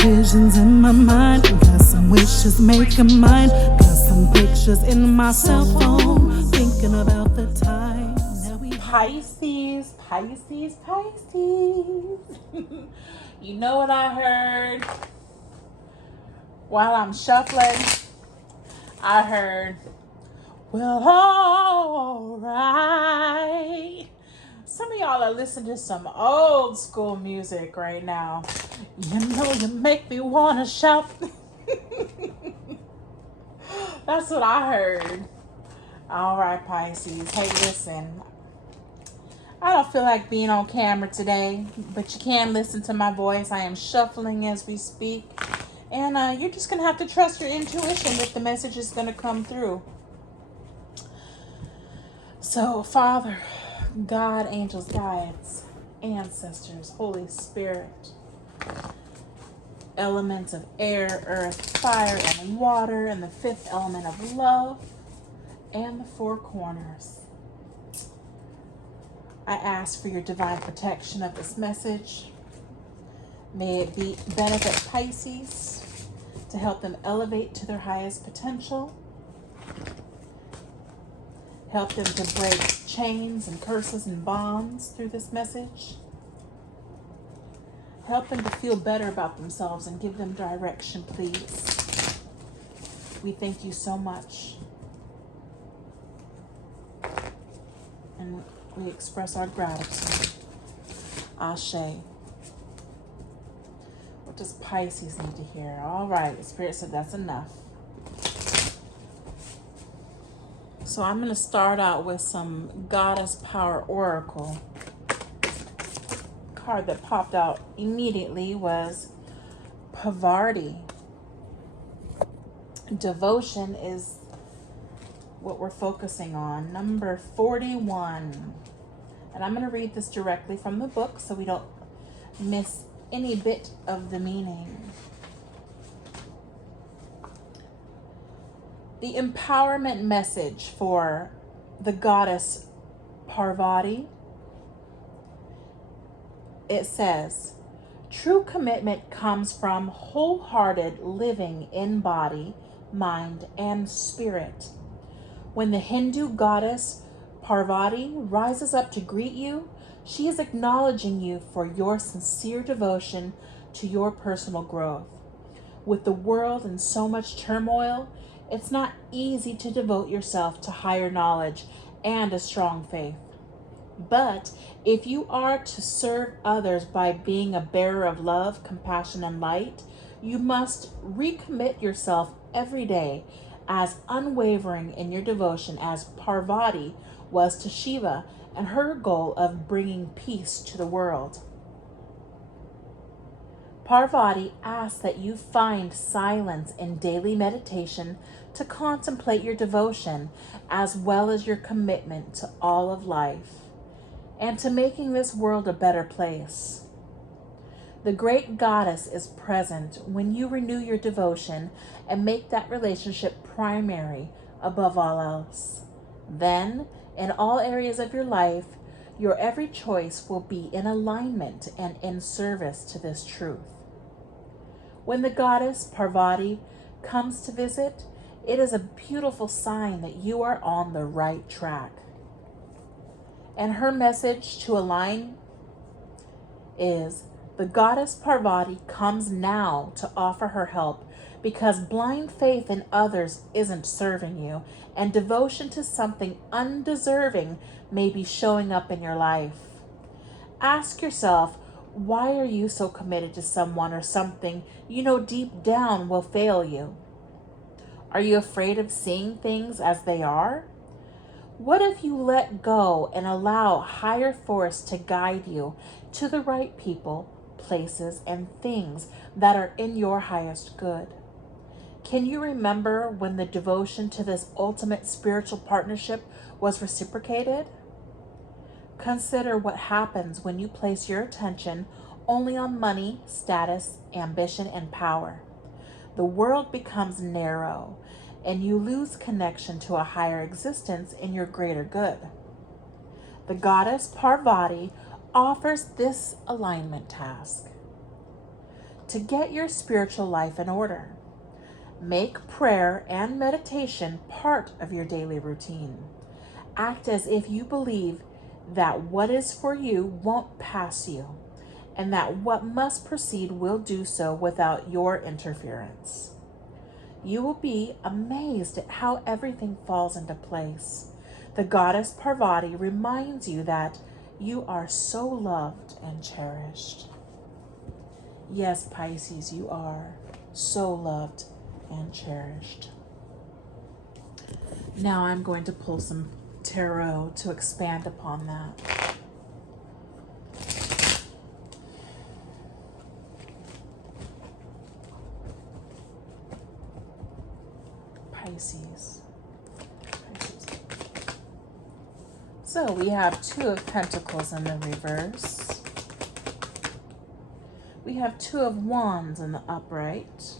visions in my mind, got some wishes making mine, got some pictures in my cell phone, thinking about the time that we Pisces, Pisces, Pisces. You know what I heard while I'm shuffling? I heard, well, all right. Some of y'all are listening to some old school music right now. You know, you make me want to shout. That's what I heard. All right, Pisces. Hey, listen. I don't feel like being on camera today, but you can listen to my voice. I am shuffling as we speak. And you're just going to have to trust your intuition that the message is going to come through. So, Father, God, angels, guides, ancestors, Holy Spirit, elements of air, earth, fire, and water, and the fifth element of love, and the four corners. I ask for your divine protection of this message. May it benefit Pisces to help them elevate to their highest potential. Help them to break chains and curses and bonds through this message. Help them to feel better about themselves and give them direction, please. We thank you so much. And we express our gratitude. Ashe. What does Pisces need to hear? All right, the Spirit said that's enough. So I'm going to start out with some Goddess Power Oracle. Card that popped out immediately was Parvati. Devotion is what we're focusing on. Number 41. And I'm going to read this directly from the book so we don't miss any bit of the meaning. The empowerment message for the goddess Parvati. It says, true commitment comes from wholehearted living in body, mind, and spirit. When the Hindu goddess Parvati rises up to greet you, she is acknowledging you for your sincere devotion to your personal growth. With the world in so much turmoil, it's not easy to devote yourself to higher knowledge and a strong faith. But if you are to serve others by being a bearer of love, compassion, and light, you must recommit yourself every day as unwavering in your devotion as Parvati was to Shiva and her goal of bringing peace to the world. Parvati asks that you find silence in daily meditation to contemplate your devotion as well as your commitment to all of life and to making this world a better place. The great goddess is present when you renew your devotion and make that relationship primary above all else. Then, in all areas of your life, your every choice will be in alignment and in service to this truth. When the goddess Parvati comes to visit, it is a beautiful sign that you are on the right track. And her message to align is, the goddess Parvati comes now to offer her help because blind faith in others isn't serving you, and devotion to something undeserving may be showing up in your life. Ask yourself, why are you so committed to someone or something you know deep down will fail you? Are you afraid of seeing things as they are? What if you let go and allow higher force to guide you to the right people, places, and things that are in your highest good? Can you remember when the devotion to this ultimate spiritual partnership was reciprocated? Consider what happens when you place your attention only on money, status, ambition, and power. The world becomes narrow, and you lose connection to a higher existence in your greater good. The goddess Parvati offers this alignment task. to get your spiritual life in order. Make prayer and meditation part of your daily routine. Act as if you believe that what is for you won't pass you, and that what must proceed will do so without your interference. You will be amazed at how everything falls into place. The goddess Parvati reminds you that you are so loved and cherished. Yes, Pisces, you are so loved and cherished. Now I'm going to pull some tarot to expand upon that. Pisces. So we have 2 of Pentacles in the reverse. We have 2 of Wands in the upright.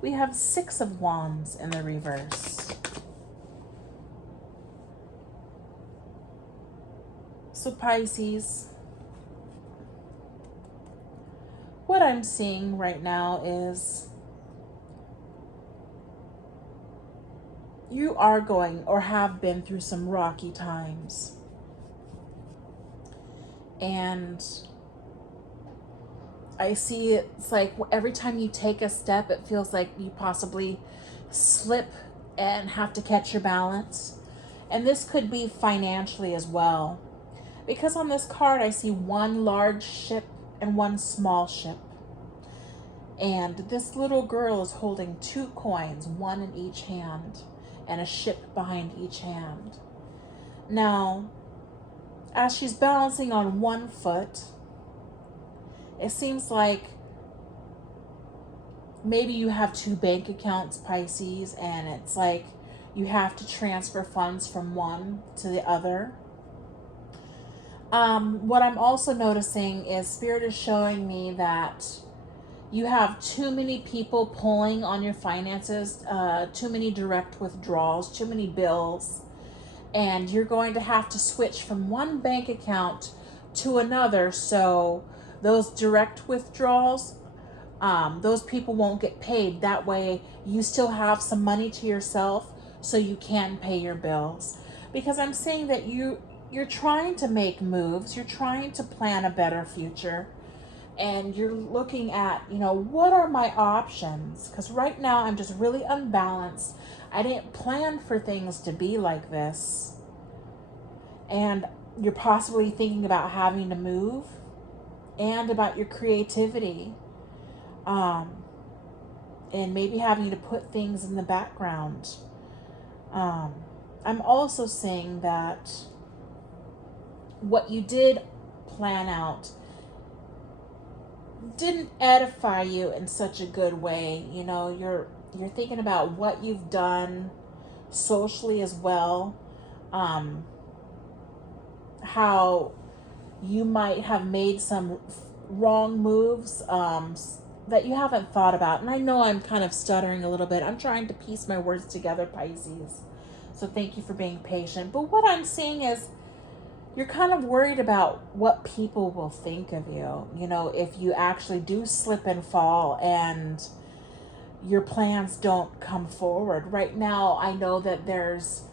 We have 6 of Wands in the reverse. So Pisces, what I'm seeing right now is you are going or have been through some rocky times. And I see it's like every time you take a step, it feels like you possibly slip and have to catch your balance. And this could be financially as well. Because on this card, I see 1 large ship and 1 small ship. And this little girl is holding 2 coins, 1 in each hand, and a ship behind each hand. Now, as she's balancing on 1 foot, it seems like maybe you have 2 bank accounts, Pisces, and it's like you have to transfer funds from one to the other. What I'm also noticing is Spirit is showing me that you have too many people pulling on your finances, too many direct withdrawals, too many bills, and you're going to have to switch from one bank account to another, so those direct withdrawals, those people won't get paid. That way you still have some money to yourself so you can pay your bills. Because I'm saying that you're trying to make moves, you're trying to plan a better future, and you're looking at, what are my options? Because right now I'm just really unbalanced. I didn't plan for things to be like this. And you're possibly thinking about having to move and about your creativity. And maybe having to put things in the background. I'm also saying that what you did plan out didn't edify you in such a good way. You're thinking about what you've done socially as well. How you might have made some wrong moves that you haven't thought about. And I know I'm kind of stuttering a little bit. I'm trying to piece my words together, Pisces. So thank you for being patient. But what I'm seeing is you're kind of worried about what people will think of you. If you actually do slip and fall and your plans don't come forward. Right now, I know that there's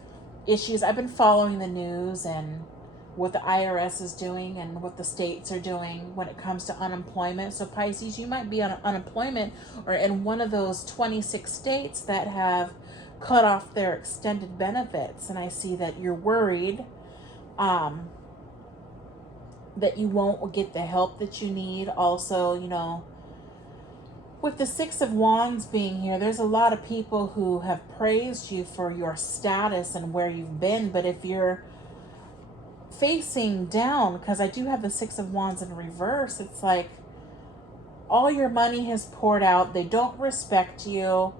issues. I've been following the news and what the IRS is doing and what the states are doing when it comes to unemployment. So Pisces, you might be on unemployment or in one of those 26 states that have cut off their extended benefits. And I see that you're worried that you won't get the help that you need. Also, with the 6 of Wands being here, there's a lot of people who have praised you for your status and where you've been. But if you're facing down, because I do have the 6 of Wands in reverse, it's like all your money has poured out. They don't respect you.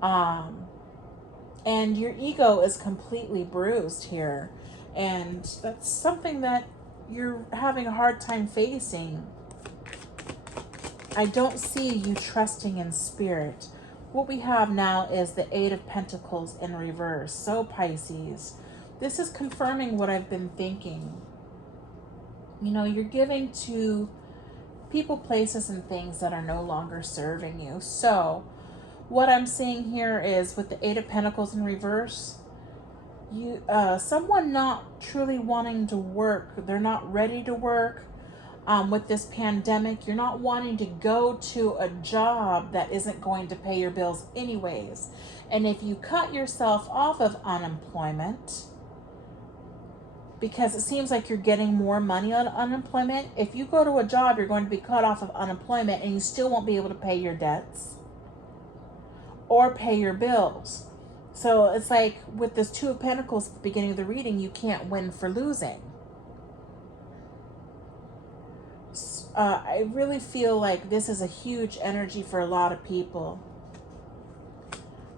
And your ego is completely bruised here. And that's something that you're having a hard time facing. I don't see you trusting in spirit. What we have now is the 8 of Pentacles in reverse. So Pisces, this is confirming what I've been thinking. You're giving to people, places, and things that are no longer serving you. So what I'm seeing here is with the Eight of Pentacles in reverse, you someone not truly wanting to work. They're not ready to work. With this pandemic, you're not wanting to go to a job that isn't going to pay your bills anyways. And if you cut yourself off of unemployment, because it seems like you're getting more money on unemployment, if you go to a job, you're going to be cut off of unemployment and you still won't be able to pay your debts or pay your bills. So it's like with this Two of Pentacles at the beginning of the reading, you can't win for losing. I really feel like this is a huge energy for a lot of people.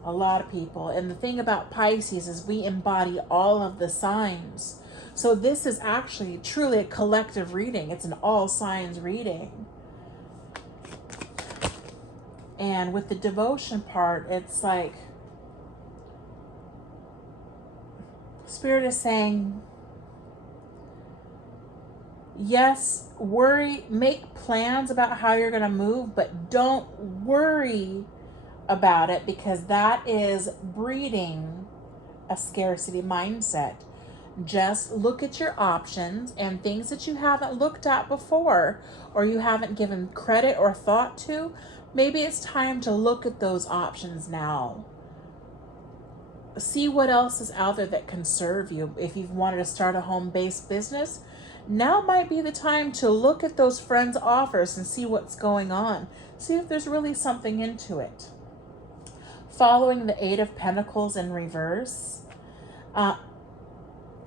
A lot of people. And the thing about Pisces is we embody all of the signs. So this is actually truly a collective reading. It's an all signs reading. And with the devotion part, it's like Spirit is saying, yes, worry, make plans about how you're going to move, but don't worry about it, because that is breeding a scarcity mindset. Just look at your options and things that you haven't looked at before or you haven't given credit or thought to. Maybe it's time to look at those options now. See what else is out there that can serve you. If you've wanted to start a home-based business, now might be the time to look at those friends' offers and see what's going on. See if there's really something into it. Following the Eight of Pentacles in reverse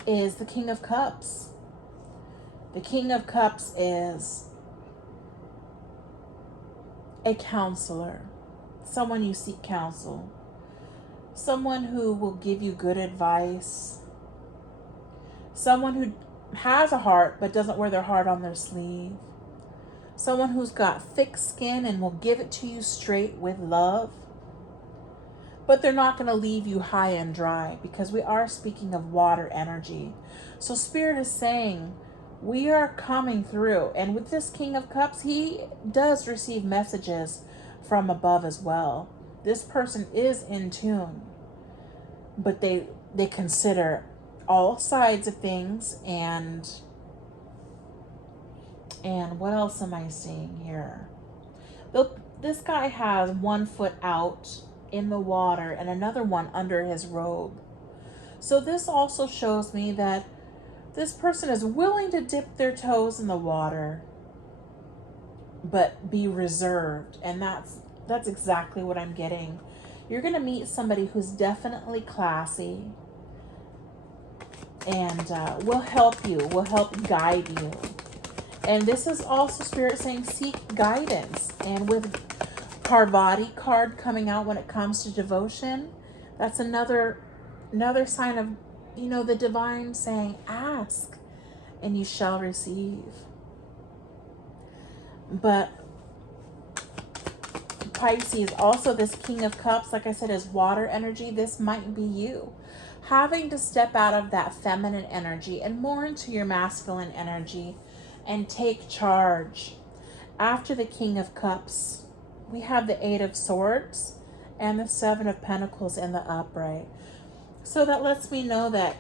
is the King of Cups. The King of Cups is a counselor, someone you seek counsel, someone who will give you good advice, someone who has a heart but doesn't wear their heart on their sleeve, someone who's got thick skin and will give it to you straight with love. But they're not going to leave you high and dry, because we are speaking of water energy. So Spirit is saying we are coming through. And with this King of Cups, he does receive messages from above as well. This person is in tune, but they consider all sides of things. And what else am I seeing here? This guy has one foot out in the water and another one under his robe. So this also shows me that this person is willing to dip their toes in the water, but be reserved. And that's exactly what I'm getting. You're going to meet somebody who's definitely classy and will help you, will help guide you. And this is also Spirit saying seek guidance. And with Parvati card coming out when it comes to devotion, that's another sign of, the divine saying, ask and you shall receive. But Pisces, also this King of Cups, like I said, is water energy. This might be you having to step out of that feminine energy and more into your masculine energy and take charge. After the King of Cups, we have the Eight of Swords and the Seven of Pentacles in the upright. So that lets me know that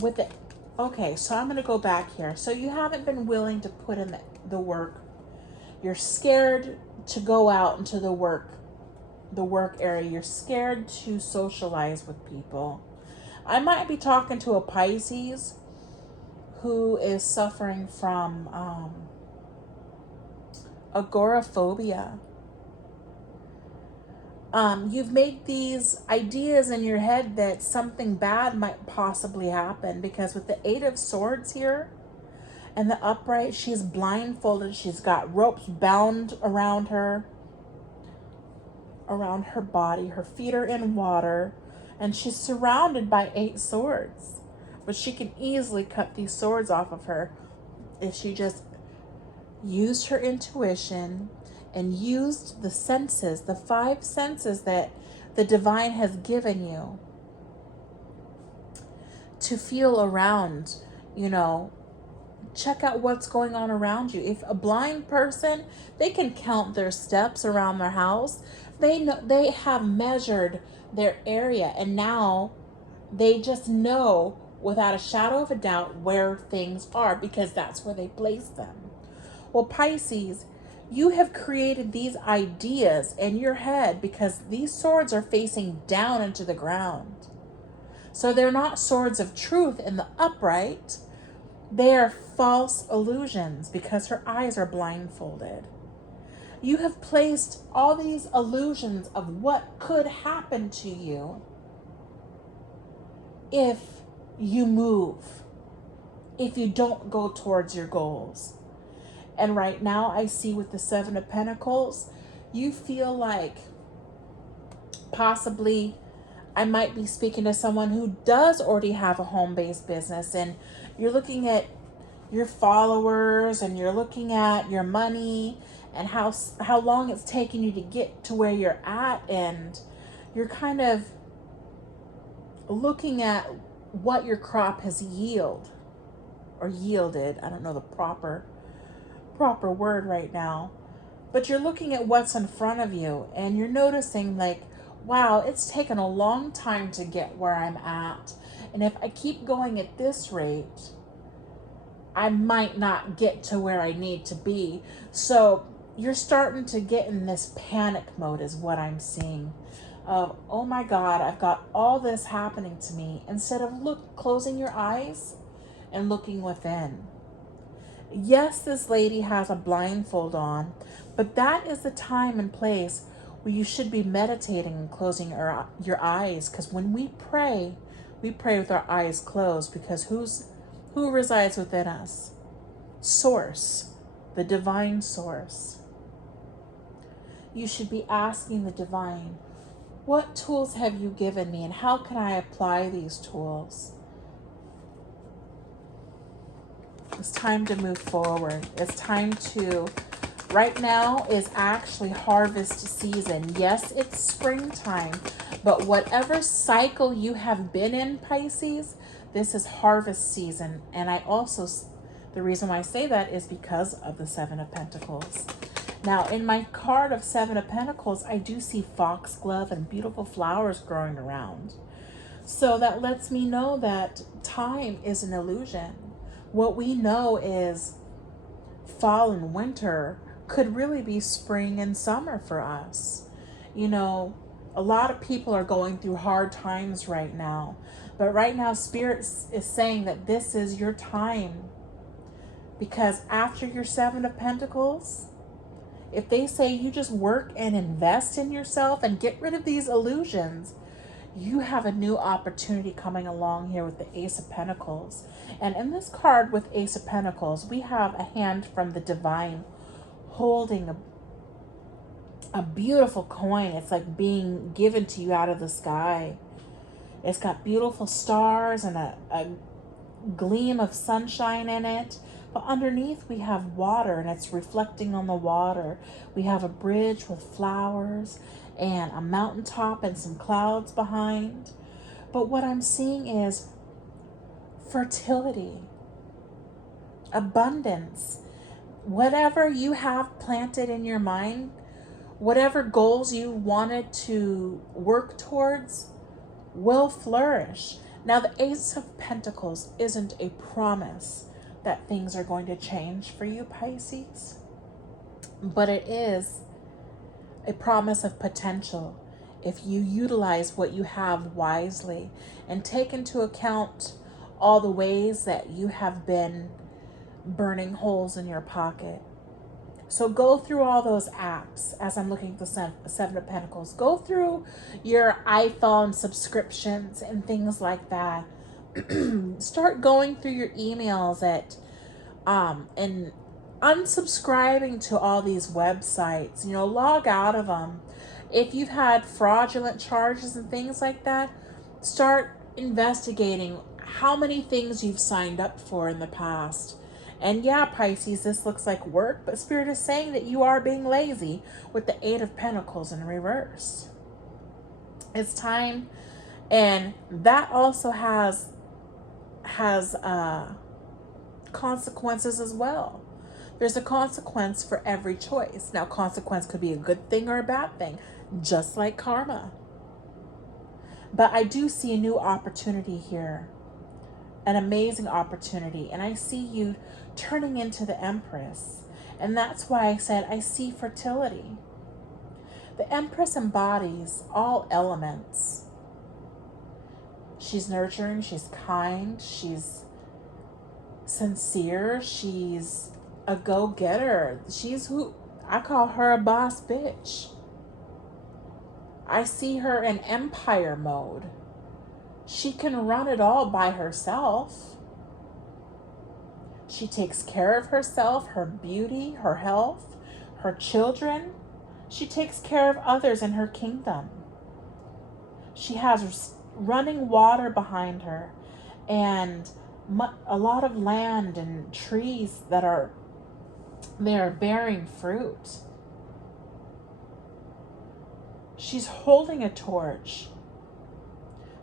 with the, okay, so I'm going to go back here. So you haven't been willing to put in the work. You're scared to go out into the work area. You're scared to socialize with people. I might be talking to a Pisces who is suffering from agoraphobia. You've made these ideas in your head that something bad might possibly happen, because with the Eight of Swords here and the upright, she's blindfolded. She's got ropes bound around her body. Her feet are in water and she's surrounded by 8 swords. But she can easily cut these swords off of her if she just used her intuition and used the senses, the 5 senses that the divine has given you to feel around, check out what's going on around you. If a blind person, they can count their steps around their house. They know, they have measured their area, and now they just know without a shadow of a doubt where things are because that's where they place them. Well, Pisces, you have created these ideas in your head because these swords are facing down into the ground. So they're not swords of truth in the upright. They are false illusions because her eyes are blindfolded. You have placed all these illusions of what could happen to you if you move, if you don't go towards your goals. And right now I see with the Seven of Pentacles, you feel like possibly I might be speaking to someone who does already have a home-based business, and you're looking at your followers and you're looking at your money and how long it's taking you to get to where you're at, and you're kind of looking at what your crop has yielded. I don't know the proper word right now, but you're looking at what's in front of you and you're noticing like, wow, it's taken a long time to get where I'm at, and if I keep going at this rate, I might not get to where I need to be. So you're starting to get in this panic mode is what I'm seeing of, oh my God, I've got all this happening to me, instead of closing your eyes and looking within. Yes, this lady has a blindfold on, but that is the time and place where you should be meditating and closing your eyes, because when we pray with our eyes closed, because who resides within us? Source, the divine source. You should be asking the divine, what tools have you given me and how can I apply these tools? It's time to move forward. It's time to, right now is actually harvest season. Yes, it's springtime, but whatever cycle you have been in, Pisces, this is harvest season. And I also, the reason why I say that is because of the Seven of Pentacles. Now, in my card of Seven of Pentacles, I do see foxglove and beautiful flowers growing around. So that lets me know that time is an illusion. What we know is fall and winter could really be spring and summer for us. You know, a lot of people are going through hard times right now. But right now, Spirit is saying that this is your time. Because after your Seven of Pentacles, if they say you just work and invest in yourself and get rid of these illusions, you have a new opportunity coming along here with the Ace of Pentacles. And in this card with Ace of Pentacles, we have a hand from the divine holding a beautiful coin. It's like being given to you out of the sky. It's got beautiful stars and a gleam of sunshine in it. But underneath we have water, and it's reflecting on the water. We have a bridge with flowers and a mountaintop and some clouds behind. But what I'm seeing is fertility, abundance. Whatever you have planted in your mind, whatever goals you wanted to work towards will flourish. Now, the Ace of Pentacles isn't a promise that things are going to change for you, Pisces, but it is a promise of potential if you utilize what you have wisely and take into account all the ways that you have been burning holes in your pocket. So go through all those apps as I'm looking at the Seven of Pentacles. Go through your iPhone subscriptions and things like that. Start going through your emails and unsubscribing to all these websites. You know, log out of them. If you've had fraudulent charges and things like that, start investigating how many things you've signed up for in the past. And yeah, Pisces, this looks like work, but Spirit is saying that you are being lazy with the Eight of Pentacles in reverse. It's time. And that also has consequences as well. There's a consequence for every choice. Now, consequence could be a good thing or a bad thing, just like karma. But I do see a new opportunity here, an amazing opportunity. And I see you turning into the Empress. And that's why I said I see fertility. The Empress embodies all elements. She's nurturing, she's kind, she's sincere, she's a go-getter. She's who I call her a boss bitch. I see her in empire mode. She can run it all by herself. She takes care of herself, her beauty, her health, her children. She takes care of others in her kingdom. She has running water behind her and a lot of land and trees that are bearing fruit. She's holding a torch,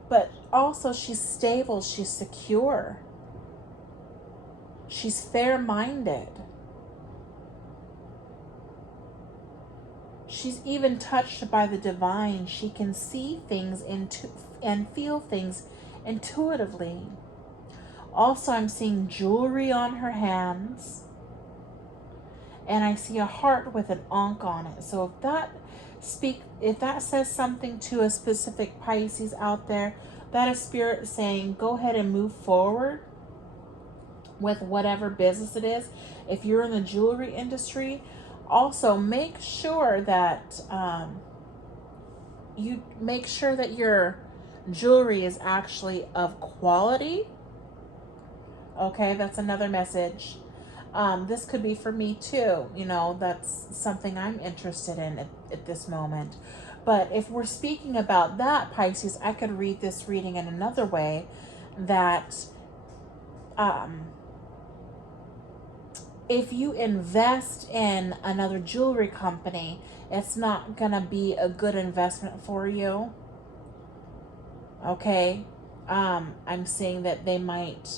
but also she's stable, she's secure. She's fair-minded. She's even touched by the divine. She can see things and feel things intuitively. Also, I'm seeing jewelry on her hands. And I see a heart with an ankh on it. So if that says something to a specific Pisces out there, that is spirit saying, go ahead and move forward with whatever business it is. If you're in the jewelry industry, also make sure that you make sure that your jewelry is actually of quality. Okay, that's another message. This could be for me too. You know, that's something I'm interested in at this moment. But if we're speaking about that, Pisces, I could read this reading in another way, that if you invest in another jewelry company, it's not going to be a good investment for you. Okay? I'm saying that they might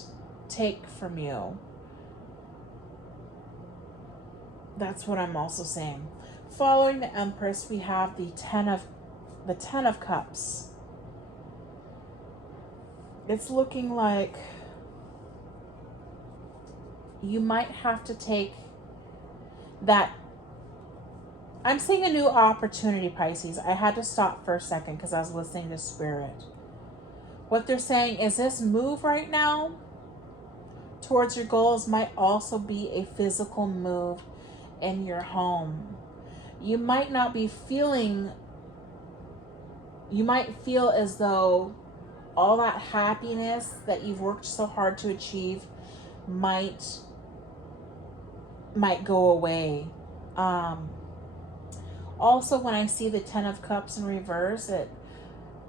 take from you. That's what I'm also saying. Following the Empress, we have the Ten of Cups. It's looking like you might have to take that. I'm seeing a new opportunity, Pisces. I had to stop for a second because I was listening to Spirit. What they're saying is this move right now towards your goals might also be a physical move in your home. You might not be feeling, you might feel as though all that happiness that you've worked so hard to achieve might go away. Also, when I see the Ten of Cups in reverse,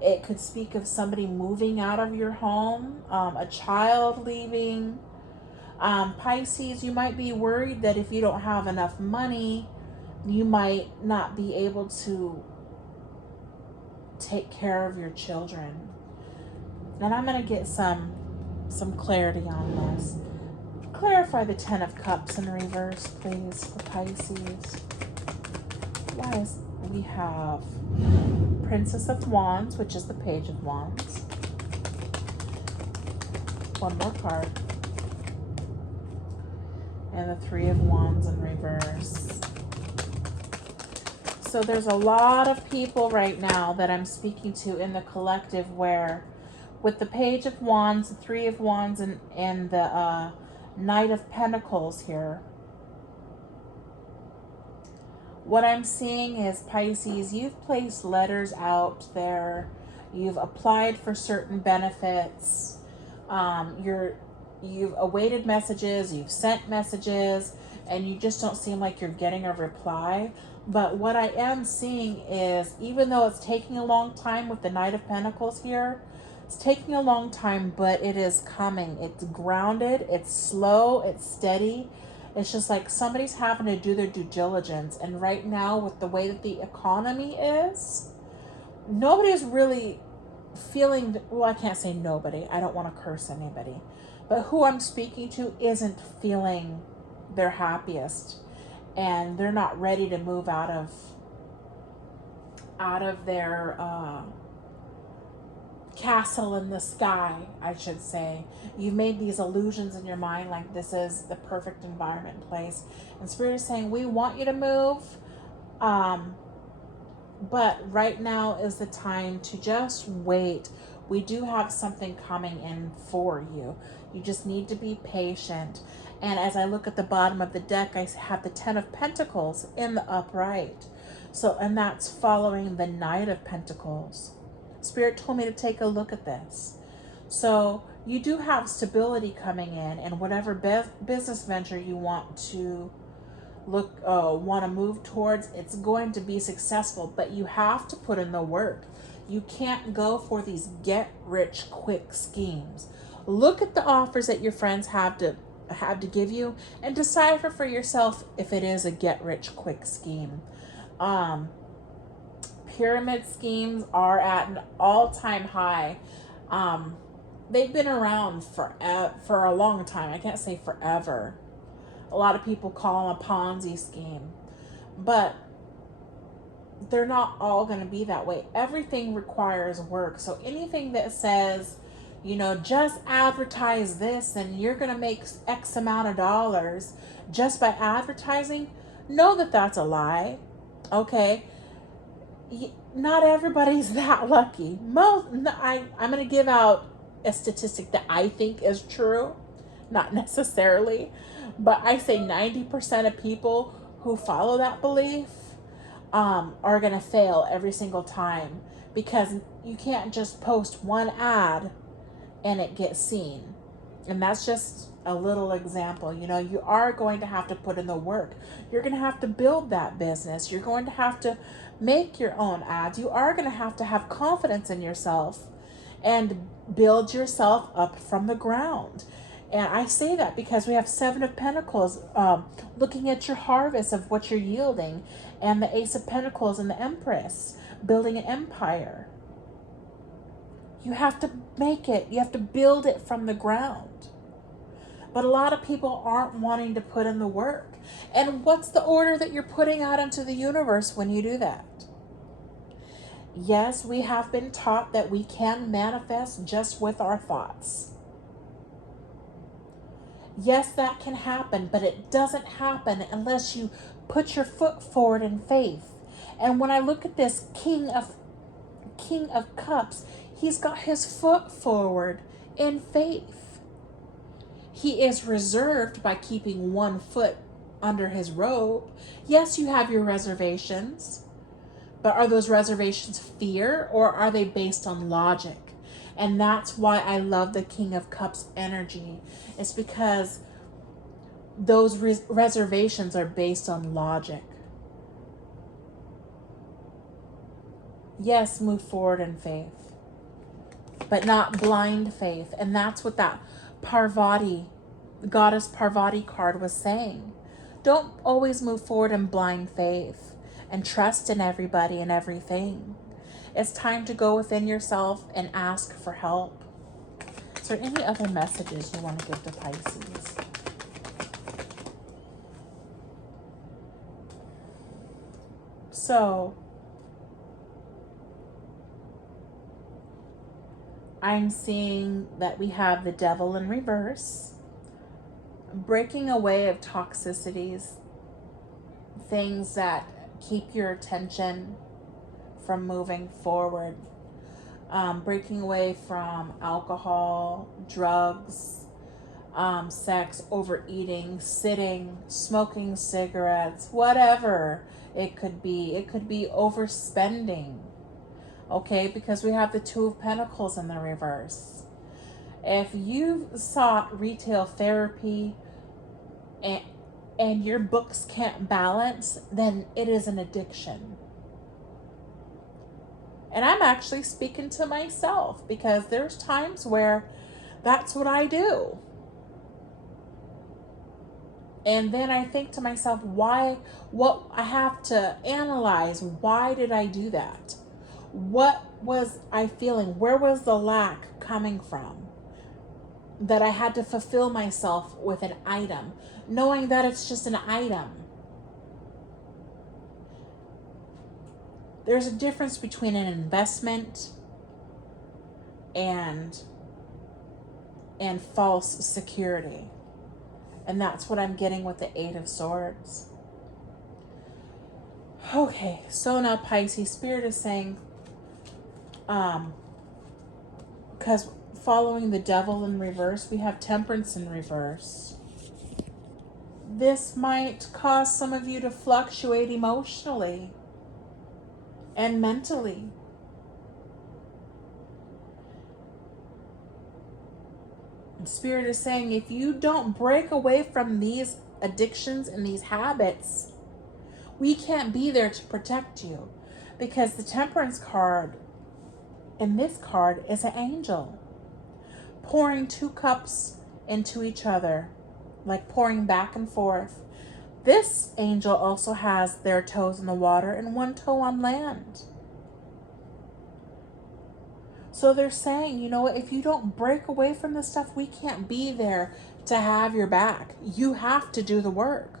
it could speak of somebody moving out of your home, a child leaving. Pisces, you might be worried that if you don't have enough money, you might not be able to take care of your children. And I'm going to get some clarity on this. Clarify the Ten of Cups in reverse, please, for Pisces. We have Princess of Wands, which is the Page of Wands. One more card. And the Three of Wands in reverse. So there's a lot of people right now that I'm speaking to in the collective where with the Page of Wands, the Three of Wands, and the Knight of Pentacles here, what I'm seeing is, Pisces, you've placed letters out there. You've applied for certain benefits. You've awaited messages. You've sent messages. And you just don't seem like you're getting a reply. But what I am seeing is, even though it's taking a long time with the Knight of Pentacles here, it's taking a long time, but it is coming. It's grounded. It's slow. It's steady. It's just like somebody's having to do their due diligence. And right now, with the way that the economy is, nobody's really feeling, well, I can't say nobody. I don't want to curse anybody. But who I'm speaking to isn't feeling their happiest, and they're not ready to move out of their castle in the sky, I should say. You've made these illusions in your mind like this is the perfect environment and place. And Spirit is saying, we want you to move, but right now is the time to just wait. We do have something coming in for you. You just need to be patient. And as I look at the bottom of the deck, I have the 10 of Pentacles in the upright. So, and that's following the Knight of Pentacles. Spirit told me to take a look at this. So you do have stability coming in, and whatever business venture you want to want to move towards, it's going to be successful, but you have to put in the work. You can't go for these get rich quick schemes. Look at the offers that your friends have to give you and decipher for yourself if it is a get rich quick scheme. Pyramid schemes are at an all-time high. They've been around for a long time. I can't say forever. A lot of people call them a Ponzi scheme, but they're not all going to be that way. Everything requires work. So anything that says, just advertise this and you're going to make X amount of dollars just by advertising, know that that's a lie. Okay. Not everybody's that lucky. I'm going to give out a statistic that I think is true, not necessarily, but I say 90% of people who follow that belief are going to fail every single time, because you can't just post one ad and it gets seen. And that's just a little example. You are going to have to put in the work. You're going to have to build that business. You're going to have to make your own ads. You are going to have confidence in yourself and build yourself up from the ground. And I say that because we have 7 of Pentacles looking at your harvest of what you're yielding, and the Ace of Pentacles and the Empress building an empire. You have to make it. You have to build it from the ground. But a lot of people aren't wanting to put in the work. And what's the order that you're putting out into the universe when you do that? Yes, we have been taught that we can manifest just with our thoughts. Yes, that can happen, but it doesn't happen unless you put your foot forward in faith. And when I look at this King of Cups, he's got his foot forward in faith. He is reserved by keeping one foot under his robe. Yes, you have your reservations, but are those reservations fear, or are they based on logic? And that's why I love the King of Cups energy. It's because those reservations are based on logic. Yes, move forward in faith, but not blind faith. And that's what that Parvati, Goddess Parvati card was saying. Don't always move forward in blind faith and trust in everybody and everything. It's time to go within yourself and ask for help. Is there any other messages you want to give to Pisces? So, I'm seeing that we have the Devil in reverse, breaking away of toxicities, things that keep your attention from moving forward, breaking away from alcohol, drugs, sex, overeating, sitting, smoking cigarettes, whatever it could be. It could be overspending, okay, because we have the 2 of Pentacles in the reverse. If you've sought retail therapy and your books can't balance, then it is an addiction. And I'm actually speaking to myself, because there's times where that's what I do. And then I think to myself, what I have to analyze, why did I do that? What was I feeling? Where was the lack coming from? that I had to fulfill myself with an item, knowing that it's just an item. There's a difference between an investment and false security. And that's what I'm getting with the Eight of Swords. Okay, so now Pisces, Spirit is saying, because following the Devil in reverse, we have Temperance in reverse. This might cause some of you to fluctuate emotionally and mentally. And Spirit is saying, if you don't break away from these addictions and these habits, we can't be there to protect you. Because the Temperance card in this card is an angel pouring two cups into each other, like pouring back and forth. This angel also has their toes in the water and one toe on land. So they're saying, you know what, if you don't break away from this stuff, we can't be there to have your back. You have to do the work.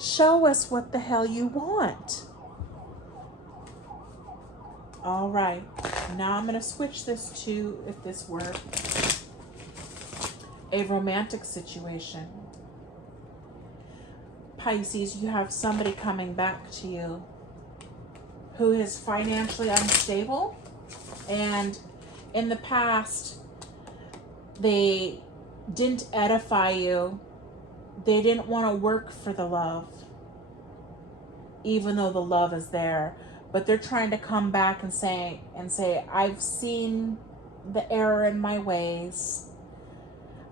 Show us what the hell you want. All right, now I'm going to switch this to, if this were a romantic situation. Pisces, you have somebody coming back to you who is financially unstable, and in the past they didn't edify you. They didn't want to work for the love, even though the love is there. But they're trying to come back and say, I've seen the error in my ways.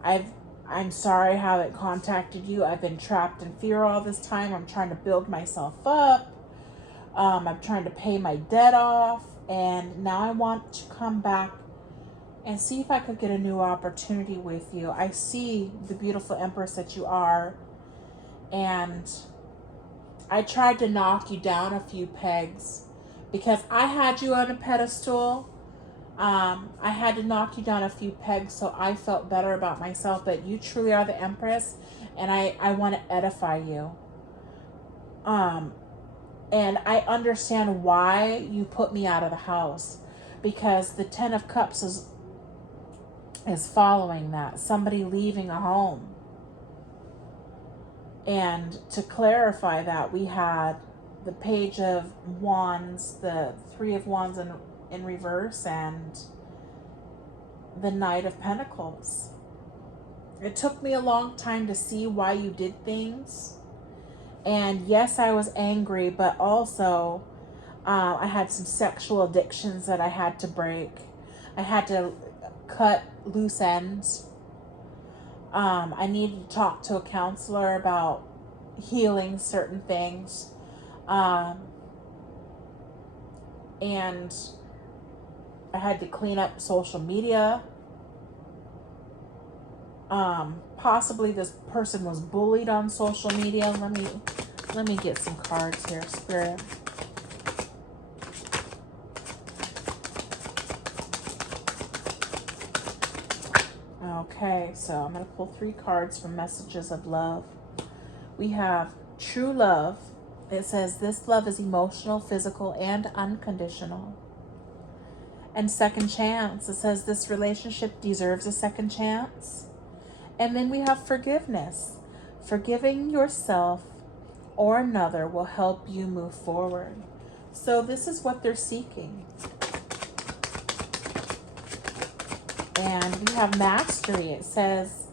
I'm sorry how it contacted you. I've been trapped in fear all this time. I'm trying to build myself up. I'm trying to pay my debt off. And now I want to come back and see if I could get a new opportunity with you. I see the beautiful Empress that you are. And I tried to knock you down a few pegs because I had you on a pedestal. I had to knock you down a few pegs so I felt better about myself. But you truly are the Empress, and I want to edify you. And I understand why you put me out of the house, because the Ten of Cups is following that. Somebody leaving a home. And to clarify that, we had the Page of Wands, the Three of Wands in reverse, and the Knight of Pentacles. It took me a long time to see why you did things. And yes, I was angry, but also I had some sexual addictions that I had to break. I had to cut loose ends. I needed to talk to a counselor about healing certain things. And I had to clean up social media. Possibly this person was bullied on social media. Let me get some cards here, Spirit. Okay, so I'm going to pull 3 cards from Messages of Love. We have True Love. It says this love is emotional, physical, and unconditional. And Second Chance. It says this relationship deserves a second chance. And then we have Forgiveness. Forgiving yourself or another will help you move forward. So this is what they're seeking. And we have Mastery. It says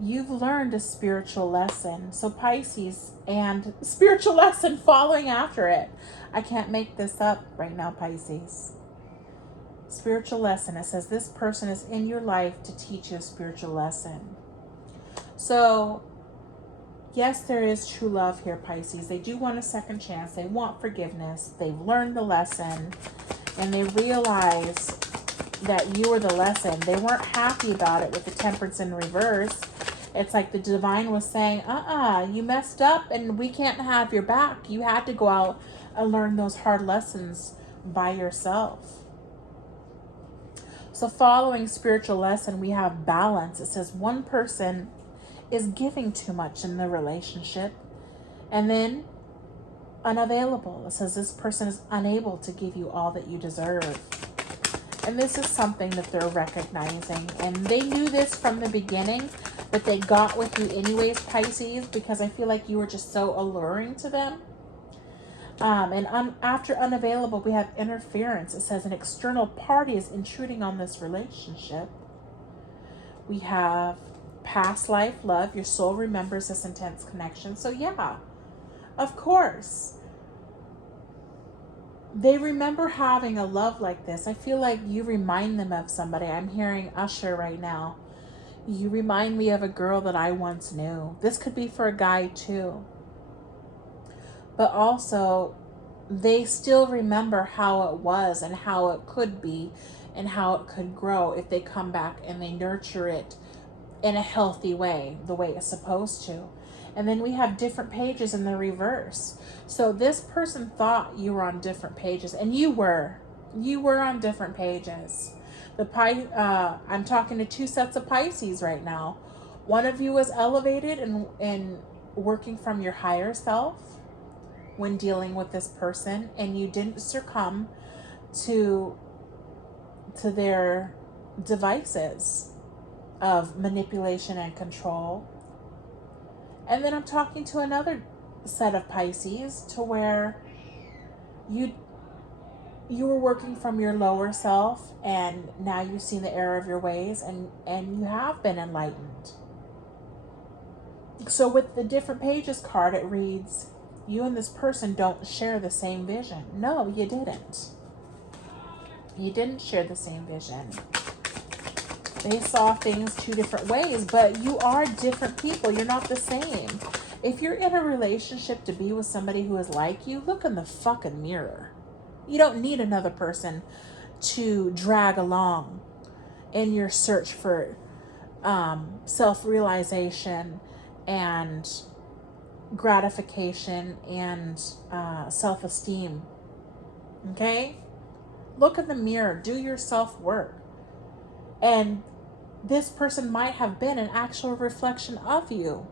you've learned a spiritual lesson. So Pisces, and spiritual lesson following after it. I can't make this up right now, Pisces. Spiritual lesson. It says this person is in your life to teach you a spiritual lesson. So yes, there is true love here, Pisces. They do want a second chance. They want forgiveness. They've learned the lesson, and they realize that you were the lesson. They weren't happy about it with the Temperance in reverse. It's like the divine was saying, you messed up and we can't have your back. You had to go out and learn those hard lessons by yourself. So following spiritual lesson, we have balance. It says one person is giving too much in the relationship, and then unavailable. It says this person is unable to give you all that you deserve. And this is something that they're recognizing. And they knew this from the beginning, but they got with you anyways, Pisces, because I feel like you were just so alluring to them. After unavailable, we have interference. It says an external party is intruding on this relationship. We have past life love. Your soul remembers this intense connection. So yeah, of course. They remember having a love like this. I feel like you remind them of somebody. I'm hearing Usher right now. You remind me of a girl that I once knew. This could be for a guy too. But also, they still remember how it was and how it could be and how it could grow if they come back and they nurture it in a healthy way, the way it's supposed to. And then we have different pages in the reverse. So this person thought you were on different pages, and you were on different pages. I'm talking to two sets of Pisces right now. One of you was elevated and working from your higher self when dealing with this person, and you didn't succumb to their devices of manipulation and control. And then I'm talking to another set of Pisces to where you were working from your lower self, and now you've seen the error of your ways, and you have been enlightened. So with the different pages card, it reads, you and this person don't share the same vision. No, you didn't. You didn't share the same vision. They saw things two different ways, but you are different people. You're not the same. If you're in a relationship to be with somebody who is like you, look in the fucking mirror. You don't need another person to drag along in your search for self-realization and gratification and self-esteem. Okay? Look in the mirror. Do your self-work. And this person might have been an actual reflection of you.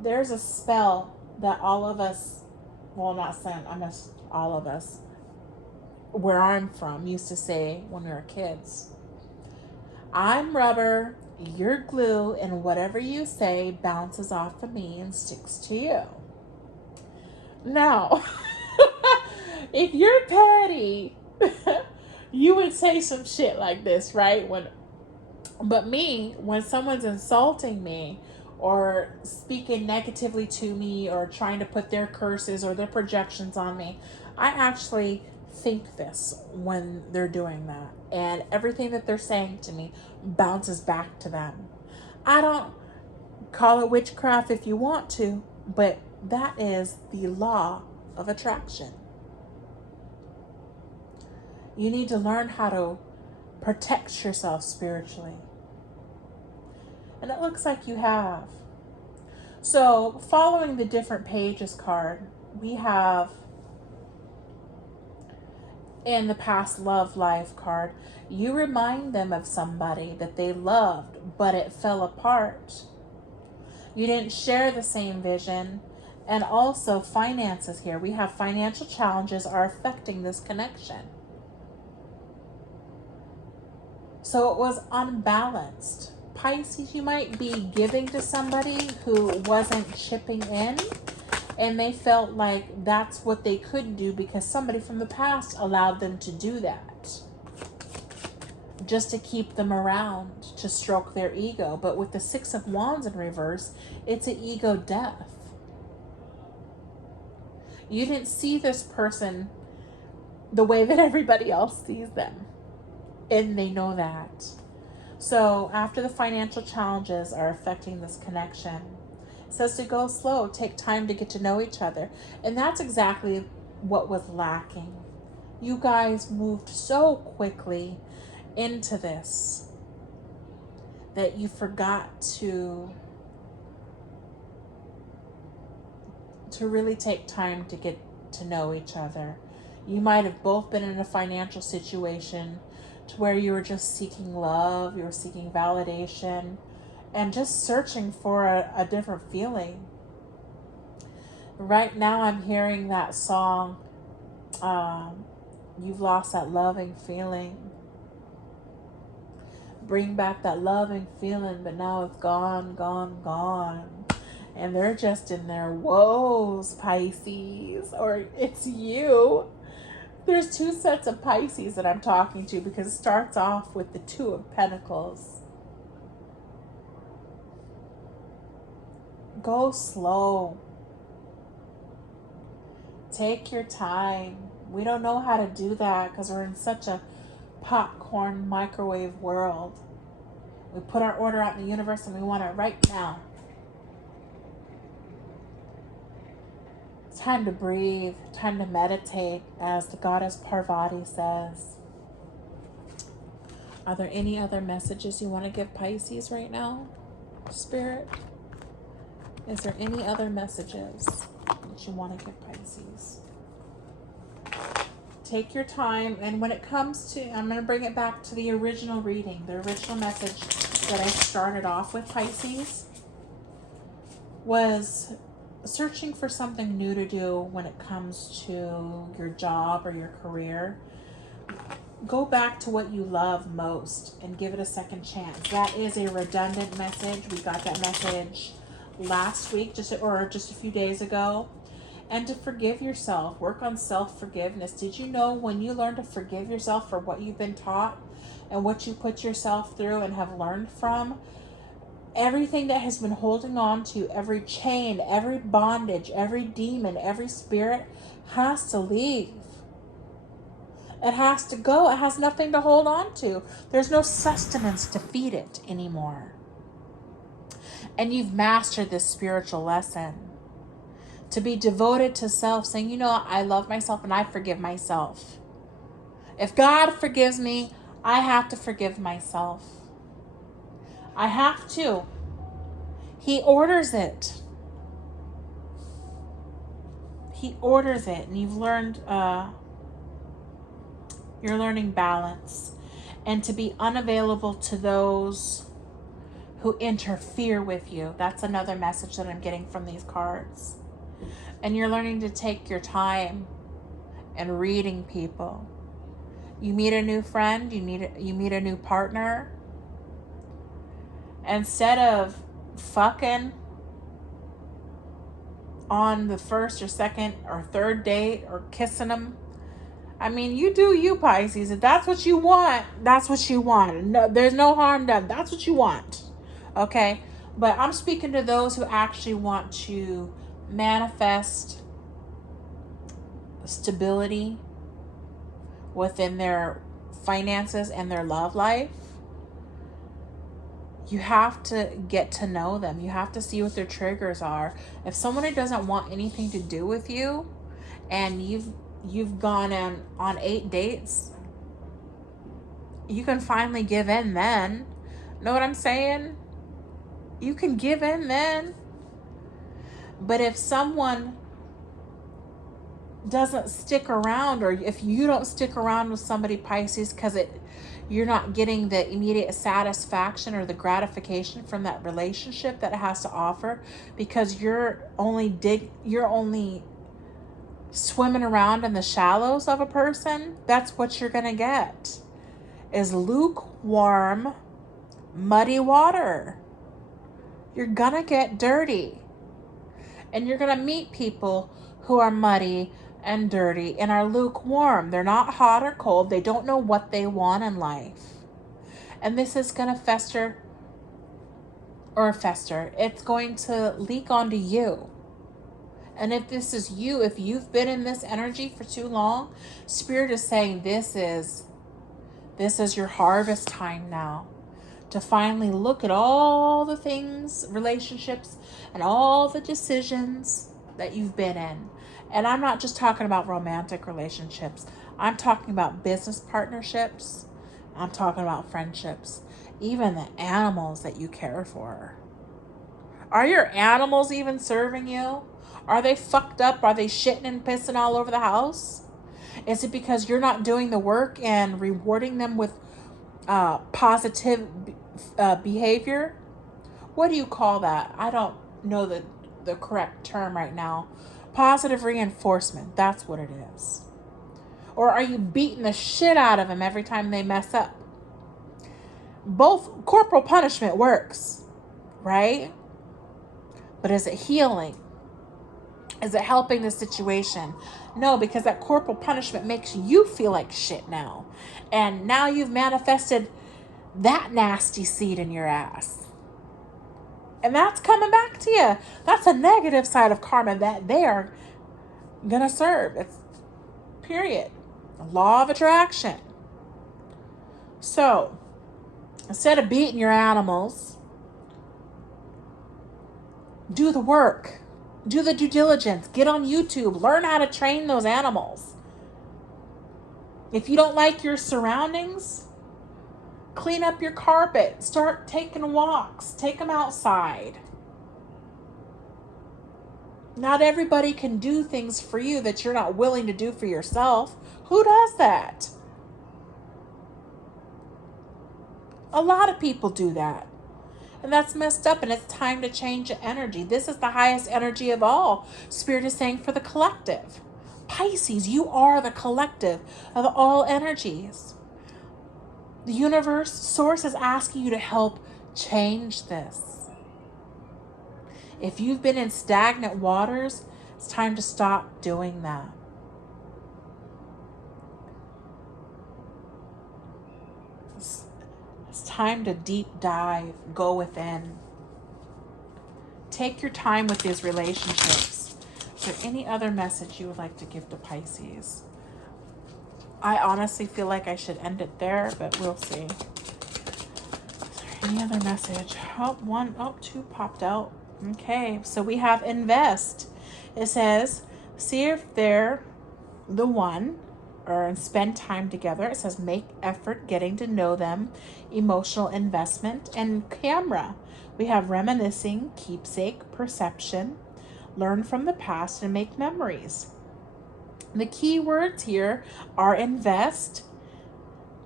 There's a spell that all of us, well, not some, I mean all of us, where I'm from, used to say when we were kids. I'm rubber, you're glue, and whatever you say bounces off of me and sticks to you. Now, if you're petty, you would say some shit like this, right? But me, when someone's insulting me or speaking negatively to me or trying to put their curses or their projections on me, I actually think this when they're doing that. And everything that they're saying to me bounces back to them. I don't call it witchcraft if you want to, but that is the law of attraction. You need to learn how to protect yourself spiritually. And it looks like you have. So, following the different pages card, we have in the past love life card, you remind them of somebody that they loved, but it fell apart. You didn't share the same vision. And also finances here. We have financial challenges are affecting this connection. So it was unbalanced. Pisces, you might be giving to somebody who wasn't chipping in, and they felt like that's what they could do because somebody from the past allowed them to do that. Just to keep them around, to stroke their ego. But with the Six of Wands in reverse, it's an ego death. You didn't see this person the way that everybody else sees them. And they know that. So after the financial challenges are affecting this connection, it says to go slow, take time to get to know each other. And that's exactly what was lacking. You guys moved so quickly into this that you forgot to really take time to get to know each other. You might have both been in a financial situation to where you were just seeking love, you were seeking validation, and just searching for a different feeling. Right now, I'm hearing that song, You've Lost That Loving Feeling. Bring back that loving feeling, but now it's gone, gone, gone. And they're just in their woes, Pisces, or it's you. There's two sets of Pisces that I'm talking to because it starts off with the Two of Pentacles. Go slow. Take your time. We don't know how to do that because we're in such a popcorn microwave world. We put our order out in the universe and we want it right now. It's time to breathe, time to meditate, as the goddess Parvati says. Are there any other messages you want to give Pisces right now, Spirit? Is there any other messages that you want to give Pisces? Take your time, and when it comes to, I'm going to bring it back to the original reading, the original message that I started off with, Pisces, was searching for something new to do when it comes to your job or your career. Go back to what you love most and give it a second chance. That is a redundant message. We got that message last week, just a few days ago. And to forgive yourself, work on self-forgiveness. Did you know when you learn to forgive yourself for what you've been taught and what you put yourself through and have learned from, everything that has been holding on to, every chain, every bondage, every demon, every spirit has to leave. It has to go. It has nothing to hold on to. There's no sustenance to feed it anymore. And you've mastered this spiritual lesson. To be devoted to self, saying, you know, I love myself and I forgive myself. If God forgives me, I have to forgive myself. I have to. He orders it. He orders it. And you've learned, you're learning balance. And to be unavailable to those who interfere with you. That's another message that I'm getting from these cards. And you're learning to take your time and reading people. You meet a new friend, you meet a new partner. Instead of fucking on the first or second or third date or kissing them, I mean, you do you, Pisces. If that's what you want, that's what you want. No, there's no harm done. That's what you want. Okay? But I'm speaking to those who actually want to manifest stability within their finances and their love life. You have to get to know them. You have to see what their triggers are. If someone doesn't want anything to do with you and you've gone on 8 dates, you can finally give in then. Know what I'm saying? You can give in then. But if someone doesn't stick around, or if you don't stick around with somebody, Pisces, because you're not getting the immediate satisfaction or the gratification from that relationship that it has to offer, because you're only swimming around in the shallows of a person, that's what you're gonna get, is lukewarm, muddy water. You're gonna get dirty. And you're gonna meet people who are muddy and dirty and are lukewarm. They're not hot or cold. They don't know what they want in life. And this is gonna fester. It's going to leak onto you. And if this is you, if you've been in this energy for too long, Spirit is saying this is your harvest time now. To finally look at all the things, relationships, and all the decisions that you've been in. And I'm not just talking about romantic relationships. I'm talking about business partnerships. I'm talking about friendships. Even the animals that you care for. Are your animals even serving you? Are they fucked up? Are they shitting and pissing all over the house? Is it because you're not doing the work and rewarding them with positive behavior? What do you call that? I don't know the correct term right now. Positive reinforcement. That's what it is. Or are you beating the shit out of them every time they mess up? Both corporal punishment works, right? But is it healing? Is it helping the situation? No, because that corporal punishment makes you feel like shit now. And now you've manifested that nasty seed in your ass. And that's coming back to you. That's a negative side of karma that they are going to serve. It's period. Law of attraction. So, instead of beating your animals, do the work. Do the due diligence. Get on YouTube. Learn how to train those animals. If you don't like your surroundings, clean up your carpet. Start taking walks. Take them outside. Not everybody can do things for you that you're not willing to do for yourself. Who does that? A lot of people do that. And that's messed up, and it's time to change the energy. This is the highest energy of all. Spirit is saying for the collective. Pisces, you are the collective of all energies. The universe, source is asking you to help change this. If you've been in stagnant waters, it's time to stop doing that. It's time to deep dive, go within. Take your time with these relationships. Is there any other message you would like to give to Pisces? I honestly feel like I should end it there, but we'll see. Is there any other message? Two popped out. Okay, so we have invest. It says, see if they're the one, or spend time together. It says make effort getting to know them, emotional investment, and camera. We have reminiscing, keepsake, perception, learn from the past, and make memories. The key words here are invest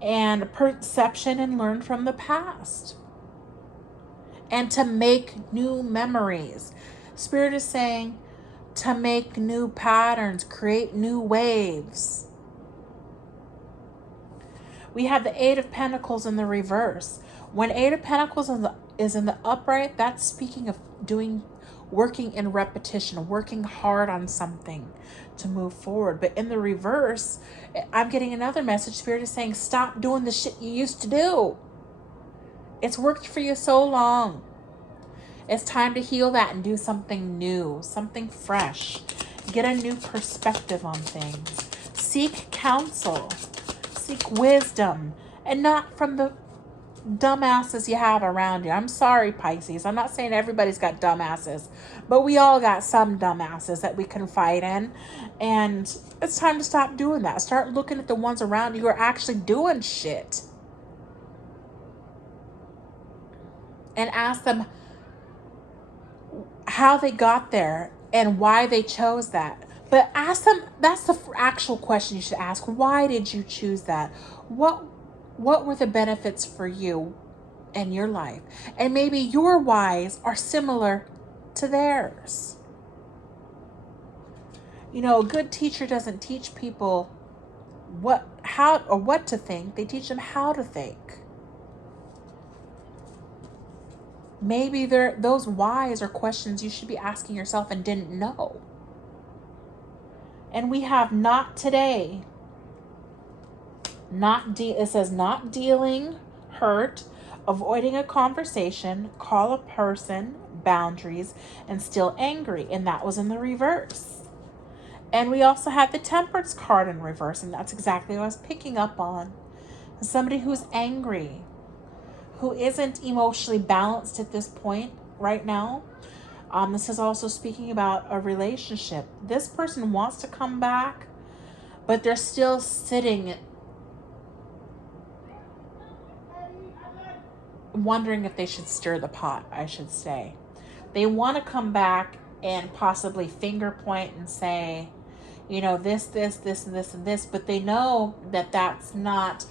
and perception and learn from the past. And to make new memories. Spirit is saying to make new patterns, create new waves. We have the Eight of Pentacles in the reverse. When Eight of Pentacles is in the upright, that's speaking of working in repetition, working hard on something to move forward. But in the reverse, I'm getting another message. Spirit is saying, stop doing the shit you used to do. It's worked for you so long. It's time to heal that and do something new, something fresh. Get a new perspective on things. Seek counsel. Seek wisdom, and not from the dumbasses you have around you. I'm sorry, Pisces. I'm not saying everybody's got dumbasses, but we all got some dumbasses that we confide in. And it's time to stop doing that. Start looking at the ones around you who are actually doing shit. And ask them how they got there and why they chose that. But ask them, that's the actual question you should ask. Why did you choose that? What were the benefits for you in your life? And maybe your whys are similar to theirs. You know, a good teacher doesn't teach people what to think. They teach them how to think. Maybe those whys are questions you should be asking yourself and didn't know. And we have not today. It says not dealing, hurt, avoiding a conversation, call a person, boundaries, and still angry. And that was in the reverse. And we also have the Temperance card in reverse. And that's exactly what I was picking up on. Somebody who's angry, who isn't emotionally balanced at this point right now. This is also speaking about a relationship. This person wants to come back, but they're still sitting, wondering if they should stir the pot, I should say. They want to come back and possibly finger point and say, this, and this, and this, but they know that that's not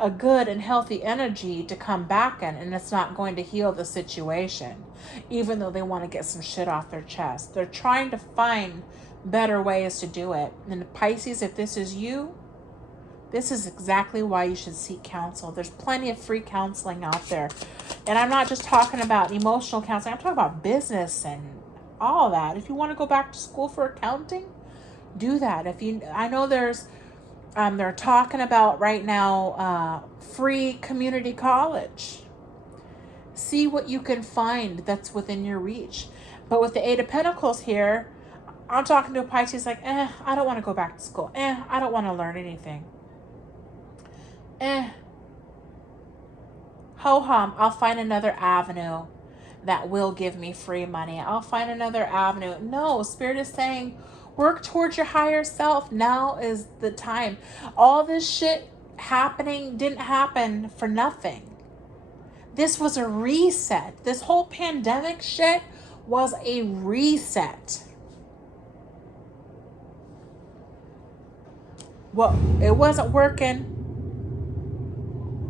a good and healthy energy to come back in, and it's not going to heal the situation, even though they want to get some shit off their chest. They're trying to find better ways to do it. And Pisces, if this is you, this is exactly why you should seek counsel. There's plenty of free counseling out there. And I'm not just talking about emotional counseling. I'm talking about business and all that. If you want to go back to school for accounting, do that. I know they're talking about right now free community college. See what you can find that's within your reach. But with the Eight of Pentacles here, I'm talking to a Pisces like, I don't want to go back to school. I don't want to learn anything. Ho-hum, I'll find another avenue that will give me free money. I'll find another avenue. No, Spirit is saying, work towards your higher self. Now is the time. All this shit happening didn't happen for nothing. This was a reset. This whole pandemic shit was a reset. Well, it wasn't working.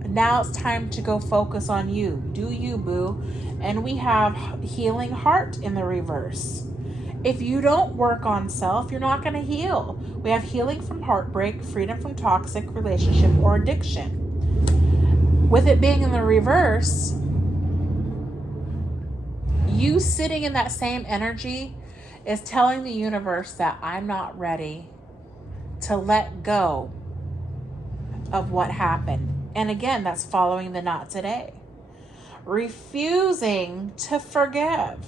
Now it's time to go focus on you. Do you, boo? And we have healing heart in the reverse. If you don't work on self, you're not going to heal. We have healing from heartbreak, freedom from toxic relationship or addiction. With it being in the reverse, you sitting in that same energy is telling the universe that I'm not ready to let go of what happened. And again, that's following the not today. Refusing to forgive.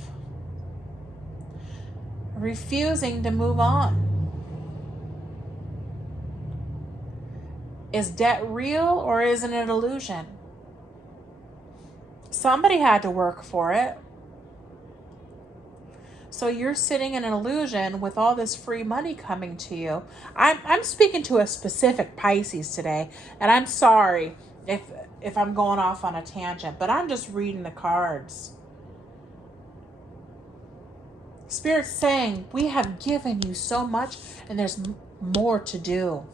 Refusing to move on. Is debt real or is it an illusion? Somebody had to work for it. So you're sitting in an illusion with all this free money coming to you. I'm speaking to a specific Pisces today, and I'm sorry if I'm going off on a tangent, but I'm just reading the cards. Spirit's saying, we have given you so much, and there's more to do.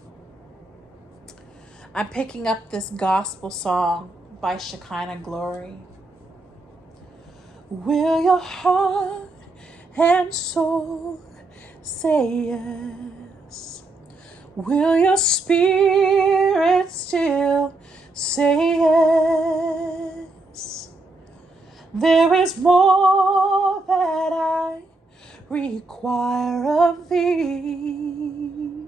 I'm picking up this gospel song by Shekinah Glory. Will your heart and soul say yes? Will your spirit still say yes? There is more that I require of thee.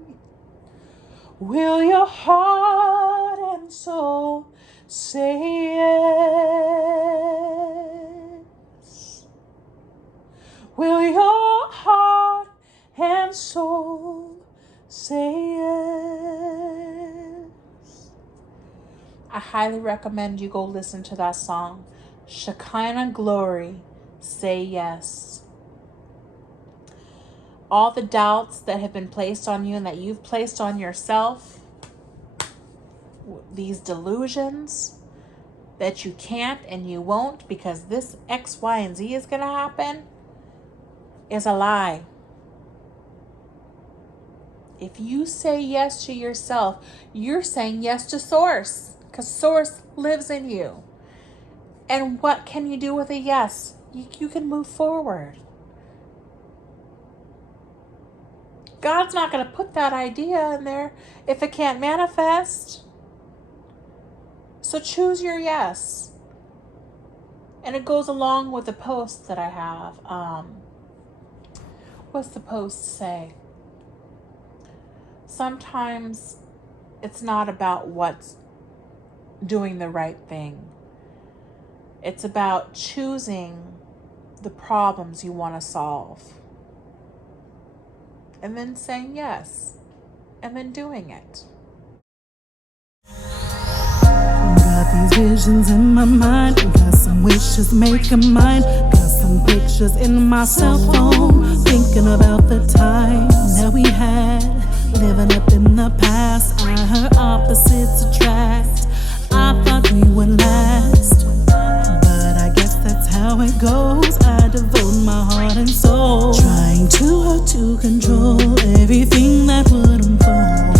Will your heart and soul say yes? Will your heart and soul say yes? I highly recommend you go listen to that song. Shekinah Glory, say yes. All the doubts that have been placed on you and that you've placed on yourself, these delusions that you can't and you won't because this X, Y, and Z is going to happen, is a lie. If you say yes to yourself, you're saying yes to Source, because Source lives in you. And what can you do with a yes? You can move forward. God's not going to put that idea in there if it can't manifest. So choose your yes. And it goes along with the post that I have. What's the post say? Sometimes it's not about what's doing the right thing. It's about choosing the problems you want to solve. And then saying yes. And then doing it. Got these visions in my mind, got some wishes making mine, got some pictures in my cell phone, thinking about the times that we had, living up in the past. I heard opposites attract, I thought we would last, but I guess that's how how it goes. I devote my heart and soul, trying too hard to control everything that would unfold.